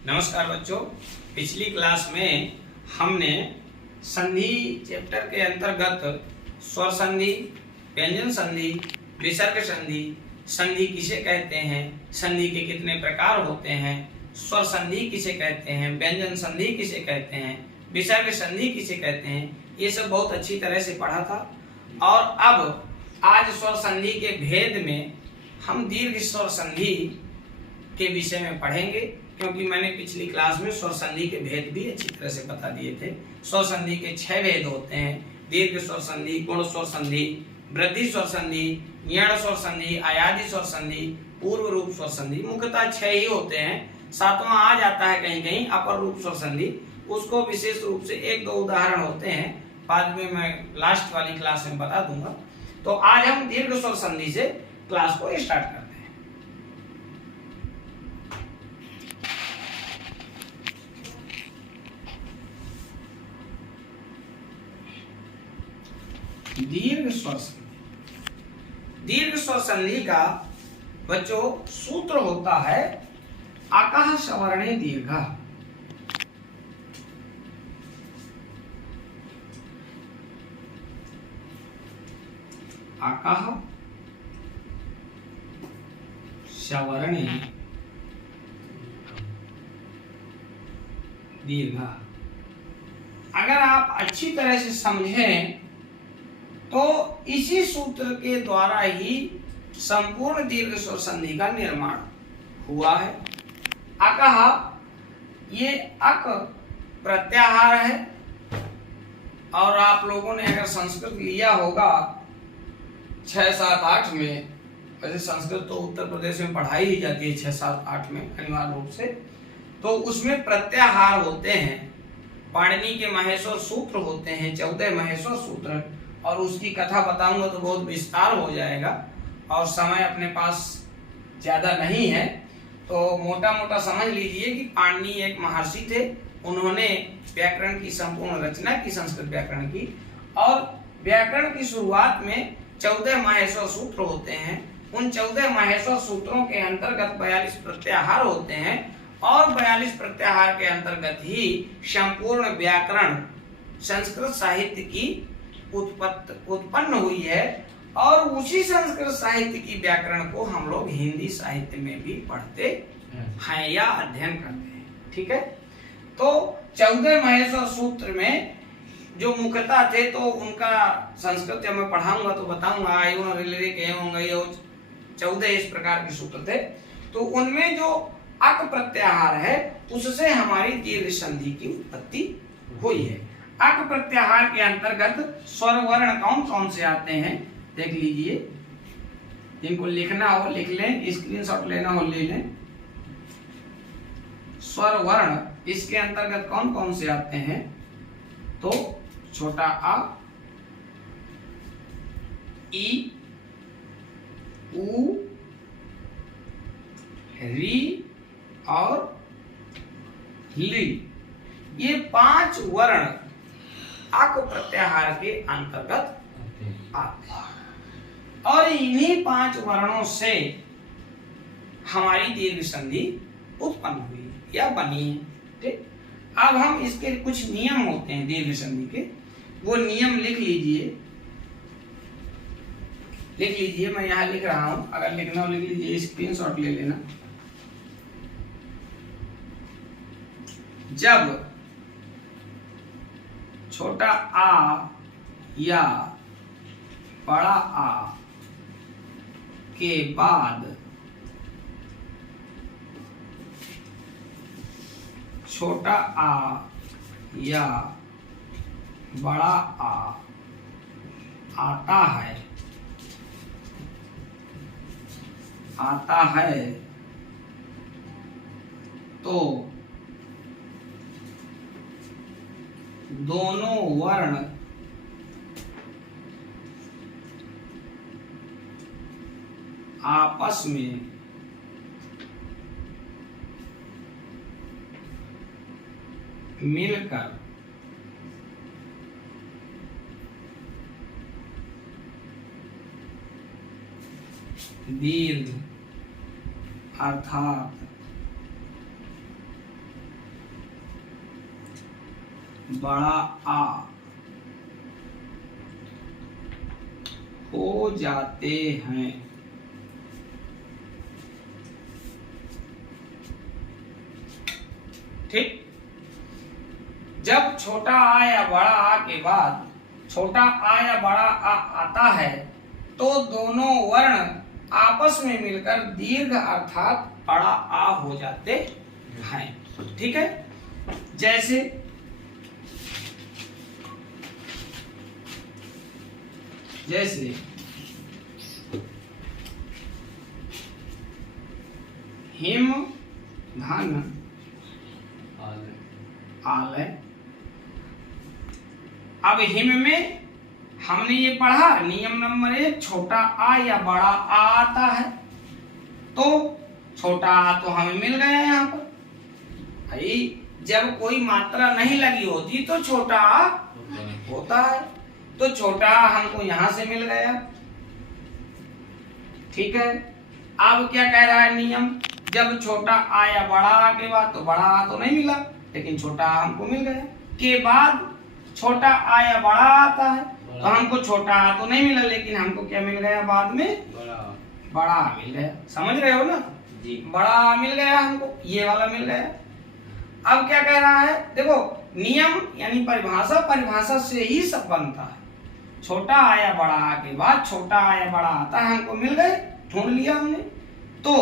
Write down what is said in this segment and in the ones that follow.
नमस्कार बच्चों, पिछली क्लास में हमने संधि चैप्टर के अंतर्गत स्वर संधि, व्यंजन संधि, विसर्ग संधि, संधि किसे कहते हैं, संधि के कितने प्रकार होते हैं, स्वर संधि किसे कहते हैं, व्यंजन संधि किसे कहते हैं, विसर्ग संधि किसे कहते हैं, ये सब बहुत अच्छी तरह से पढ़ा था। और अब आज स्वर संधि के भेद में हम दीर्घ स्वर संधि के विषय में पढ़ेंगे, क्योंकि मैंने पिछली क्लास में स्वर संधि के भेद भी अच्छी तरह से बता दिए थे। स्वर संधि के 6 भेद होते हैं: दीर्घ स्वर संधि, गुण स्वर संधि, वृद्धि स्वर संधि, यण स्वर संधि, अयादि स्वर संधि, पूर्व रूप स्वर संधि। मुख्यतः 6 ही होते हैं, 7वां आ जाता है कहीं कहीं अपर रूप स्वर संधि, उसको विशेष रूप से 1-2 उदाहरण होते हैं, बाद में मैं लास्ट वाली क्लास में बता दूंगा। तो आज हम दीर्घ स्वर संधि से क्लास को स्टार्ट करते हैं। दीर्घ स्वर संधि, दीर्घ स्वर संधि का बच्चों सूत्र होता है अकः सवर्णे दीर्घः। अकः सवर्णे दीर्घः। अगर आप अच्छी तरह से समझें तो इसी सूत्र के द्वारा ही संपूर्ण दीर्घ स्वर संधि का निर्माण हुआ है। अकः ये अक प्रत्याहार है, और आप लोगों ने अगर संस्कृत लिया होगा 6, 7, 8 में, वैसे संस्कृत तो उत्तर प्रदेश में पढ़ाई ही जाती है 6, 7, 8 में अनिवार्य रूप से, तो उसमें प्रत्याहार होते हैं, पाणिनि के महेश्वर सूत्र होते हैं, 14 महेश्वर सूत्र, और उसकी कथा बताऊंगा तो बहुत विस्तार हो जाएगा और समय अपने पास ज्यादा नहीं है, तो मोटा मोटा समझ लीजिए कि पाणिनि एक महर्षि थे। उन्होंने व्याकरण की संपूर्ण रचना की, संस्कृत व्याकरण की, और व्याकरण की शुरुआत में 14 महेश्वर सूत्र होते हैं। उन 14 महेश्वर सूत्रों के अंतर्गत 42 प्रत्याहार होते हैं, और 42 प्रत्याहार के अंतर्गत ही संपूर्ण व्याकरण संस्कृत साहित्य की उत्पन्न हुई है, और उसी संस्कृत साहित्य की व्याकरण को हम लोग हिंदी साहित्य में भी पढ़ते हैं या अध्ययन करते हैं। ठीक है, तो 14 महेश्वर सूत्र में जो मुख्यतः थे, तो उनका संस्कृत जब मैं पढ़ाऊंगा तो बताऊंगा, आयुन रिलेरिक एवं ये 14 इस प्रकार के सूत्र थे। तो उनमें जो अक प्रत्याहार है उससे हमारी दीर्घ संधि की उत्पत्ति हुई है। अक प्रत्याहार के अंतर्गत स्वर वर्ण कौन कौन से आते हैं देख लीजिए, जिनको लिखना हो लिख लें, स्क्रीनशॉट लेना हो ले लें। स्वर वर्ण इसके अंतर्गत कौन कौन से आते हैं, तो छोटा आ, ई, उ, री और ली, ये 5 वर्ण अक प्रत्याहार के अंतर्गत आते हैं, और इन्हीं 5 वर्णों से हमारी दीर्घ संधि उत्पन्न हुई या बनी है। ठीक, अब हम इसके कुछ नियम होते हैं दीर्घ संधि के, वो नियम लिख लीजिए, मैं यहां लिख रहा हूं, अगर लिखना हो लिख लीजिए, स्क्रीनशॉट ले लेना। जब छोटा आ या बड़ा आ के बाद छोटा आ या बड़ा आ आता है तो दोनों वर्ण आपस में मिलकर दीर्घ अर्थात बड़ा आ हो जाते हैं। ठीक, जब छोटा आ या बड़ा आ के बाद छोटा आ या बड़ा आ आता है तो दोनों वर्ण आपस में मिलकर दीर्घ अर्थात बड़ा आ हो जाते हैं। ठीक है, जैसे हिम धन आलय। अब हिम में हमने ये पढ़ा नियम नंबर 1, छोटा आ या बड़ा आ आता है तो छोटा आ तो हमें मिल गया यहाँ पर। भाई जब कोई मात्रा नहीं लगी होती तो छोटा आ होता है, तो छोटा आ हमको यहाँ से मिल गया। ठीक है, अब क्या कह रहा है नियम, जब छोटा आ या बड़ा आ के बाद तो बड़ा आ तो नहीं मिला लेकिन छोटा आ हमको मिल गया, के बाद छोटा आ या बड़ा आता है तो हमको छोटा आ तो नहीं मिला लेकिन हमको क्या मिल गया बाद में, बड़ा आ मिल गया। समझ रहे हो ना जी, बड़ा आ मिल गया हमको, ये वाला मिल गया। अब क्या कह रहा है, देखो नियम यानी परिभाषा से ही सब बनता है। छोटा आ या बड़ा आ के बाद छोटा आ या बड़ा आता है हमको मिल गए, ढूंढ लिया हमने, तो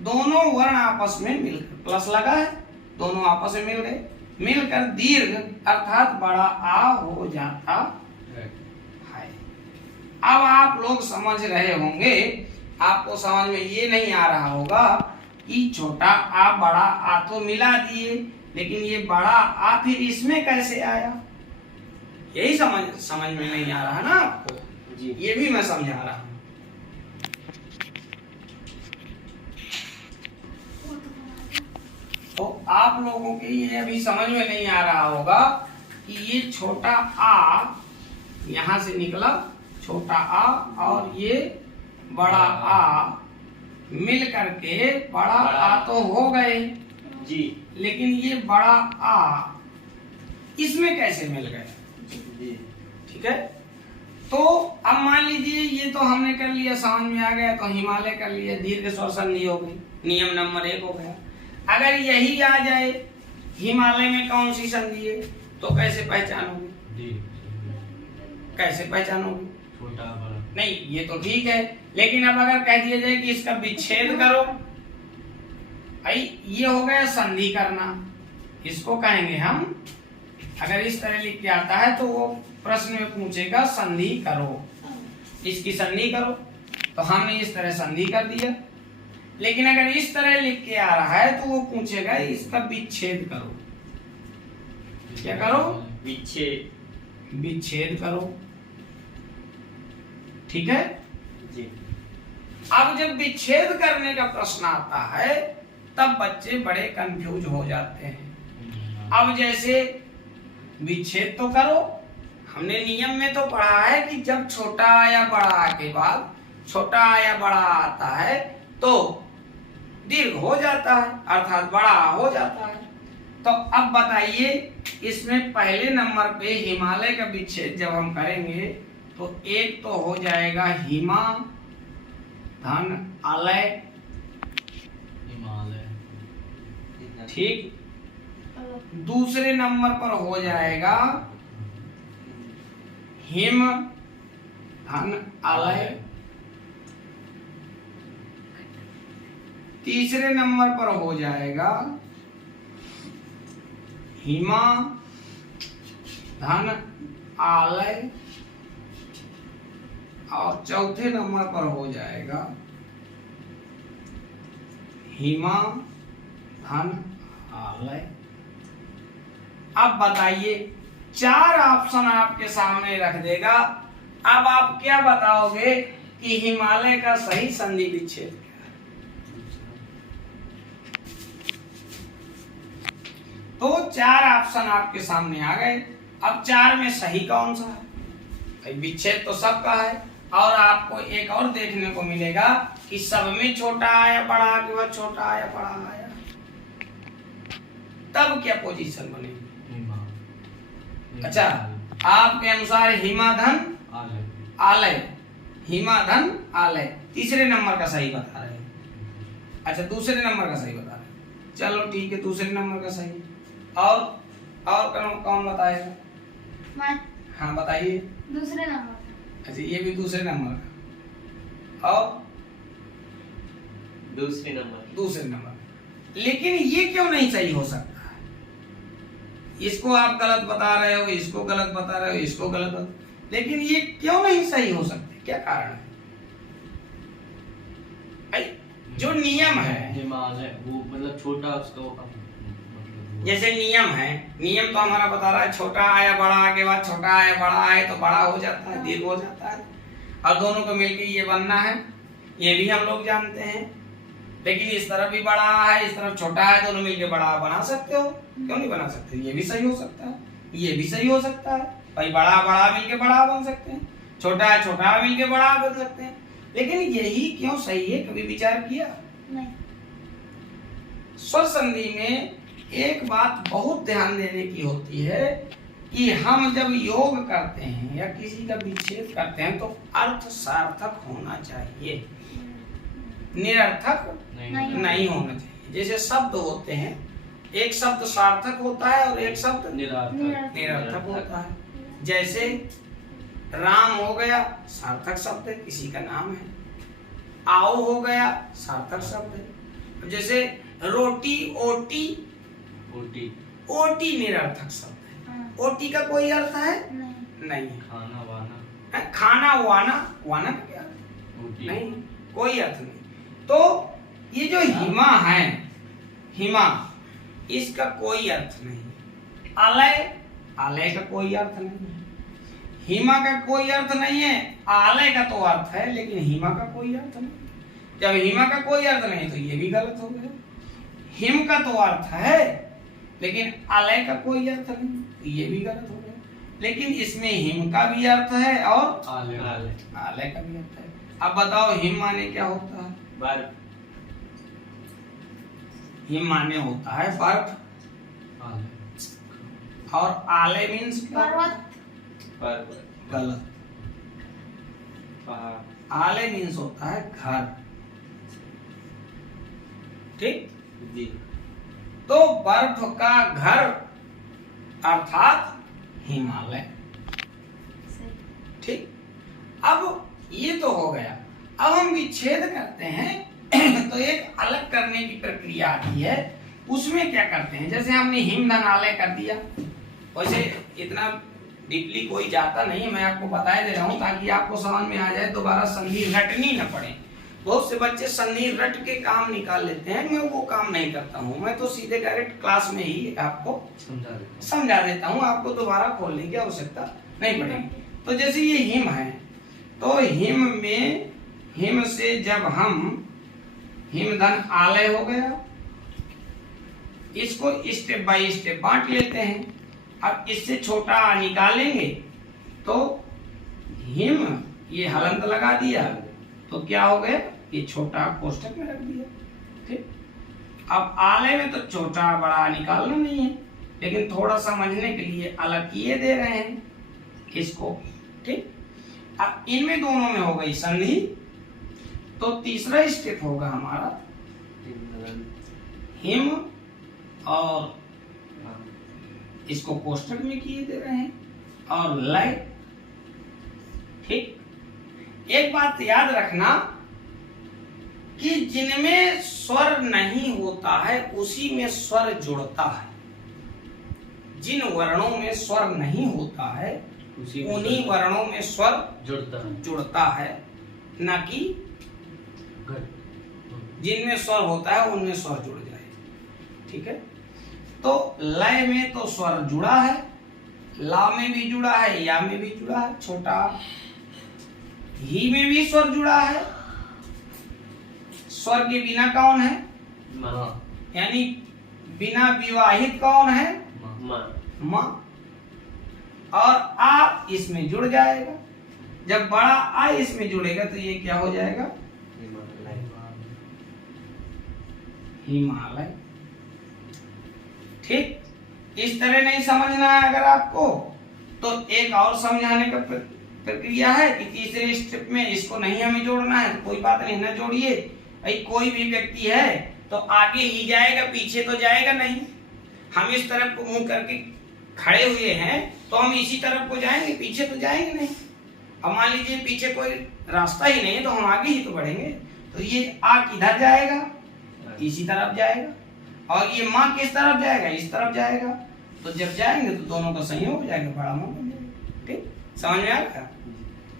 दोनों वर्ण आपस में मिलकर, प्लस लगा है, दोनों आपस में मिल गए, मिलकर दीर्घ अर्थात बड़ा आ हो जाता है। अब आप लोग समझ रहे होंगे, आपको समझ में ये नहीं आ रहा होगा कि छोटा आ बड़ा आ तो मिला दिए लेकिन ये बड़ा आ फिर इसमें कैसे आया, यही समझ में नहीं आ रहा ना आपको जी, ये भी मैं समझा रहा हूं। तो आप लोगों के ये अभी समझ में नहीं आ रहा होगा कि ये छोटा आ यहां से निकला, छोटा आ और ये बड़ा आ मिल करके बड़ा आ तो हो गए जी, लेकिन ये बड़ा आ इसमें कैसे मिल गए जी। ठीक है, तो अब मान लीजिए ये तो हमने कर लिया, समझ में आ गया, तो हिमालय कर लिया, दीर्घ स्वर संधि हो गई, नियम नंबर 1 हो गया। अगर यही आ जाए हिमालय में कौन सी संधि है तो कैसे पहचानोगे, कैसे पहचानोगे, छोटा बड़ा नहीं, ये तो ठीक है, लेकिन अब अगर कह दिया जाए कि इसका विच्छेद करो, भाई ये हो गया संधि करना, इसको कहेंगे हम, अगर इस तरह लिख के आता है तो वो प्रश्न में पूछेगा संधि करो, इसकी संधि करो, तो हमने इस तरह संधि कर दिया। लेकिन अगर इस तरह लिख के आ रहा है तो वो पूछेगा इसका विच्छेद करो, क्या करो, विच्छेद करो। ठीक है जी। अब जब विच्छेद करने का प्रश्न आता है तब बच्चे बड़े कंफ्यूज हो जाते हैं। अब जैसे विच्छेद तो करो, हमने नियम में तो पढ़ा है कि जब छोटा या बड़ा के बाद छोटा या बड़ा आता है तो दीर्घ हो जाता है अर्थात बड़ा हो जाता है। तो अब बताइए इसमें पहले नंबर पे हिमालय का विच्छेद जब हम करेंगे तो एक तो हो जाएगा हिमा धन आलय, हिमालय, ठीक, दूसरे नंबर पर हो जाएगा हिम धन आलय, तीसरे नंबर पर हो जाएगा हिमा धन आलय और चौथे नंबर पर हो जाएगा हिमा धन आलय। अब बताइए 4 ऑप्शन आपके सामने रख देगा, अब आप क्या बताओगे कि हिमालय का सही संधि विच्छेद तो 4 ऑप्शन आपके सामने आ गए। अब 4 में सही कौन सा है, विच्छेद तो सबका है और आपको एक और देखने को मिलेगा कि सब में छोटा आया बड़ा के बाद छोटा आया बड़ा आया, तब क्या पोजीशन बनेगी, अच्छा, आपके अनुसार हिमाधन आलय, हिमाधन आलय तीसरे नंबर का सही बता रहे हैं। अच्छा, दूसरे नंबर का सही बता रहे हैं, चलो ठीक है, दूसरे नंबर का सही। और कौन बताएगा? मैं। हाँ बताइए। दूसरे नंबर का। अच्छा, ये भी दूसरे नंबर का, और दूसरे नंबर। लेकिन ये क्यों नहीं सही हो सकता? इसको आप गलत बता रहे हो, इसको गलत बता रहे हो, इसको गलत, लेकिन ये क्यों नहीं सही हो सकते? क्या कारण है? जो नियम है, हिमालय वो मतलब छोटा, उसका वो मतलब जैसे नियम है, नियम तो हमारा बता रहा है छोटा आया बड़ा के बाद छोटा आया बड़ा आए तो बड़ा हो जाता है, दीर्घ हो जाता है, और दोनों को मिलकर ये बनना है, ये भी हम लोग जानते हैं। लेकिन इस तरफ भी बड़ा है, इस तरफ छोटा है, दोनों मिलकर बड़ा बना सकते हो, क्यों नहीं बना सकते? ये भी सही हो सकता है, ये भी सही हो सकता है भाई, बड़ा बड़ा मिलके बड़ा बन सकते हैं, छोटा है छोटा मिलके बड़ा बन सकते हैं। लेकिन यही क्यों सही है, कभी विचार किया? नहीं। स्वर संधि में एक बात बहुत ध्यान देने की होती है कि हम जब योग करते हैं या किसी का विच्छेद करते हैं तो अर्थ सार्थक होना चाहिए, निरर्थक नहीं होना चाहिए। जैसे शब्द होते हैं, एक शब्द सार्थक होता है और एक शब्द निरर्थक होता है। जैसे राम हो गया सार्थक शब्द है, किसी का नाम है। आओ हो गया सार्थक शब्द है। जैसे रोटी, ओटी, ओटी निरर्थक शब्द है। ओटी का कोई अर्थ है? नहीं। खाना वाना, खाना वाना, वाना का क्या अर्थ? नहीं, कोई अर्थ नहीं। तो ये जो हिमा है, हिमा, इसका कोई अर्थ नहीं। आलय, आलय का कोई अर्थ नहीं। हिमा का कोई अर्थ नहीं है, आलय का तो अर्थ है, लेकिन हिमा का कोई अर्थ नहीं। जब हिमा का कोई अर्थ नहीं तो ये भी गलत हो गया। हिम का तो अर्थ है, लेकिन आलय का कोई अर्थ नहीं, तो ये भी गलत हो गया। लेकिन इसमें हिम का भी अर्थ है और आलय का भी अर्थ है। अब बताओ हिम माने क्या होता है? बर्फ। हिम माने होता है बर्फ, और आलय मीन्स गलत। आलय मीन्स होता है घर, ठीक? तो बर्फ का घर अर्थात हिमालय, ठीक? अब ये तो हो गया। अब हम विच्छेद करते हैं तो एक अलग करने की प्रक्रिया आती है। उसमें क्या करते हैं? जैसे हमने हिमधनालय कर दिया, वैसे इतना डीपली कोई जाता नहीं, मैं आपको बता दे रहा हूँ ताकि आपको समझ में आ जाए, दोबारा संधि रटनी न पड़े। बहुत से बच्चे संधि रट के काम निकाल लेते हैं, मैं वो काम नहीं करता हूँ। मैं तो सीधे डायरेक्ट क्लास में ही आपको समझा देता हूँ, आपको दोबारा खोलने की आवश्यकता नहीं पड़ेगी। तो जैसे ये हिम है, तो हिम में, हिम से जब हम हिमधन आलय हो गया, इसको स्टेप बाय स्टेप बांट लेते हैं। अब इससे छोटा निकालेंगे तो हिम, ये हलंत लगा दिया तो क्या हो गया? ये छोटा कोष्ठक में रख दिया, ठीक? अब आलय में तो छोटा बड़ा निकालना नहीं है, लेकिन थोड़ा समझने के लिए अलग किए दे रहे हैं इसको, ठीक? अब इनमें दोनों में हो गई संधि, तो तीसरा स्टेप होगा हमारा हिम, और इसको कोष्ठक में किए दे रहे हैं, और लय, ठीक? एक बात याद रखना कि जिनमें स्वर नहीं होता है उसी में स्वर जुड़ता है। जिन वर्णों में स्वर नहीं होता है उन्हीं वर्णों में स्वर जुड़ता है, ना कि जिनमें स्वर होता है उनमें स्वर जुड़ जाए, ठीक है? तो लय में तो स्वर जुड़ा है, ला में भी जुड़ा है, या में भी जुड़ा है, छोटा ही में भी स्वर जुड़ा है। स्वर के बिना कौन है? यानी बिना विवाहित कौन है? माँ। और आ इसमें जुड़ जाएगा। जब बड़ा आ इसमें जुड़ेगा तो ये क्या हो जाएगा? हिमालय, ठीक? इस तरह नहीं समझना है अगर आपको तो एक और समझाने का प्रक्रिया है कि तीसरे स्टेप में इसको नहीं हमें जोड़ना है, तो कोई बात नहीं, ना जोड़िए। भाई कोई भी व्यक्ति है तो आगे ही जाएगा, पीछे तो जाएगा नहीं। हम इस तरफ को मुंह करके खड़े हुए हैं तो हम इसी तरफ को जाएंगे, पीछे तो जाएंगे नहीं। अब मान लीजिए पीछे कोई रास्ता ही नहीं है तो हम आगे ही तो बढ़ेंगे। तो ये आ किधर जाएगा, इसी तरफ जाएगा, और ये माँ किस तरफ जाएगा, इस तरफ जाएगा। तो जब जाएंगे तो दोनों का संयोग हो जाएगा, बड़ा माँ बन जाएगा। ठीक, समझ में आ गया?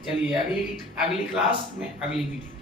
चलिए अगली क्लास में अगली वीडियो